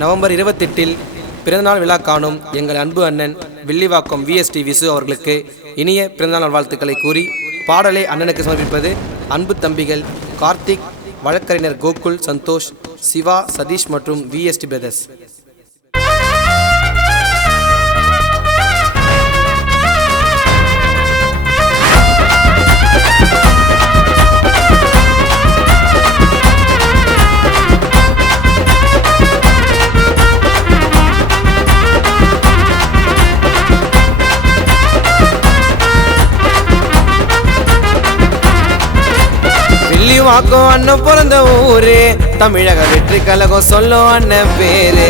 November 28 பிறந்தநாள் விழா காணும் எங்கள் அன்பு அண்ணன் வில்லிவாக்கம் VST விசு அவர்களுக்கு இனிய பிறந்தநாள் வாழ்த்துக்களை கூறி பாடலை அண்ணனுக்கு சமர்ப்பிப்பது அன்பு தம்பிகள் கார்த்திக், வழக்கறிஞர் கோகுல், சந்தோஷ், சிவா, சதீஷ் மற்றும் VST பிரதர்ஸ். வில்லிவாக்கம் அண்ணன் பிறந்த ஊரு, தமிழக வெற்றி கழகம் சொல்லும் அண்ணன் பேரு.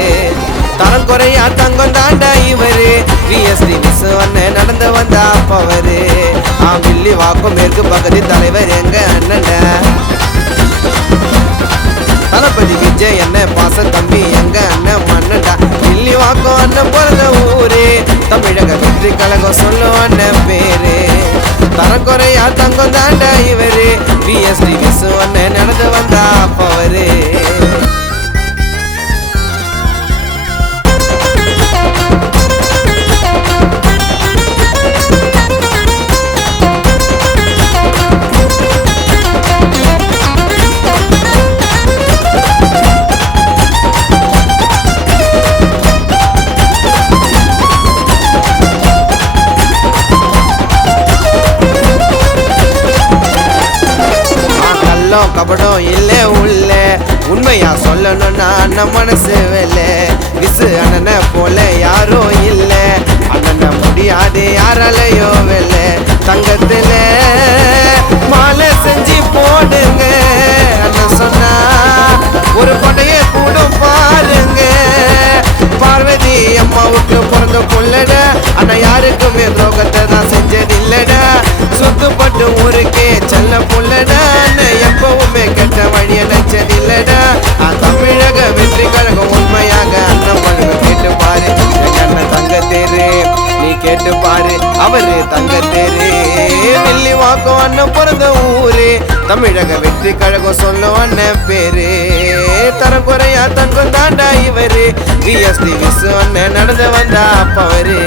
தரம் குறையா தங்கம் தாண்டா இவரு, VST விசு அண்ணன் நடந்து வந்தா அப்பவரு. வில்லிவாக்கம் மேற்கு பகுதி தலைவர் எங்க அண்ணன் தளபதி விஜய் அண்ணன் பாச தம்பி எங்க அண்ணன் மன்னன்டா. வில்லிவாக்கம் அண்ணன் பிறந்த ஊரு, தமிழக வெற்றி கழகம் சொல்லும் அண்ணன் பேரு. தரம் குறையா தங்கம் தாண்டா இவரு, VST விசு அண்ணன் நடந்து வந்தா அப்பவரு. கபடம் இல்ல உள்ள உண்மையா சொல்லணும்னா அண்ணன் மனசு வேல. விசு அண்ணனை போல யாரும் இல்ல, அண்ணனை முடியாது யாராலையோ வேல. தங்கத்துல மாலை செஞ்சு போடுங்க அண்ணன் சொன்னா, ஒரு கொடையை கூட பாருங்க. பார்வதி அம்மாவுக்கு பிறந்த புள்ளட, ஆனா யாருக்குமே துரோகத்தை தான் செஞ்சதில்லட. சுத்துப்பட்டு ஊருக்கே செல்ல புள்ளட, எப்பவுமே கெட்ட வழிய நினைச்சதில்லடா. தமிழக வெற்றி கழகம் உண்மையாக அண்ணன் பழக கேட்டு பாரு. அண்ணன் தங்க தேரு நீ கேட்டு பாரு, அவரு தங்க தேரு. வில்லிவாக்கம் அண்ணன் பிறந்த ஊரு, தமிழக வெற்றி கழகம் சொல்லும் அண்ணன் பேரு. தரம் குறையா தங்கம் தாண்டா இவரு, VST விசு அண்ணன் நடந்து வந்தா அப்பவரு.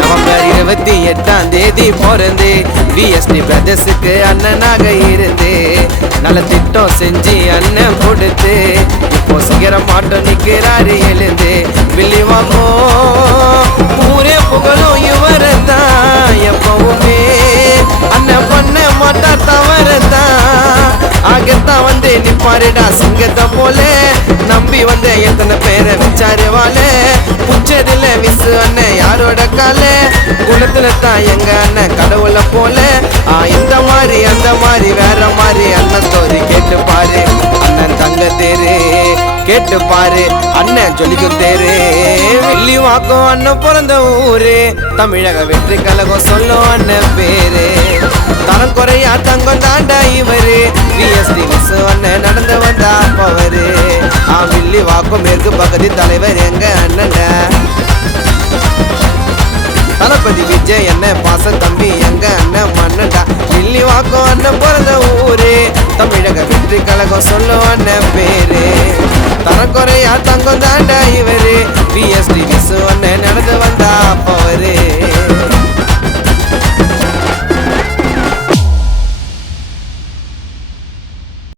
நவம்பர் 28 பிறந்து VST பிரதர்ஸுக்கு அண்ணனாக இருந்து நல்ல திட்டம் செஞ்சு அண்ணன் கொடுத்து இப்போ சிகரம் மாட்டோம் நிற்கிறாரு எழுந்து. வில்லிவாக்கம் ஊரே புகழும் இவரதான், எப்பவுமே அண்ணன் பண்ண மாட்டா தவறதான். ஆகத்தான் வந்து நிப்பாருடா சிங்கத்தை போல, நம்பி வந்த எத்தனை பேரை வச்சாரு வாழ. புச்சதில்ல விசு அண்ணன் யாரோட கால, குணத்துல தான் எங்க அண்ணன் கடவுளை போல. இந்த மாதிரி அந்த மாதிரி வேற மாதிரி அண்ணன் ஸ்டோரி கேட்டு பாரு. அண்ணன் தங்க தேரு கேட்டு பாரு, அண்ணன் ஜொலிக்கும் தேரு. வில்லிவாக்கம் அண்ணன் பிறந்த ஊரு, தமிழக வெற்றி கழகம் சொல்லும் அண்ணன் பேரு. தரம் குறையா தங்கம் தாண்டா இவரு, VST விசு அண்ணன் நடந்து வந்தா அப்பவரு. வில்லிவாக்கம் மேற்கு பகுதி தலைவர் எங்க அண்ணன் தளபதி விஜய் அண்ணன் பாச தம்பி எங்க அண்ணன் மன்னன்டா. வில்லிவாக்கம் அண்ணன் பிறந்த ஊரு, தமிழக வெற்றி கழகம் சொல்லும் அண்ணன் பேரு. தரம் குறையா தங்கம் தாண்டா இவரு, VST விசு அண்ணன்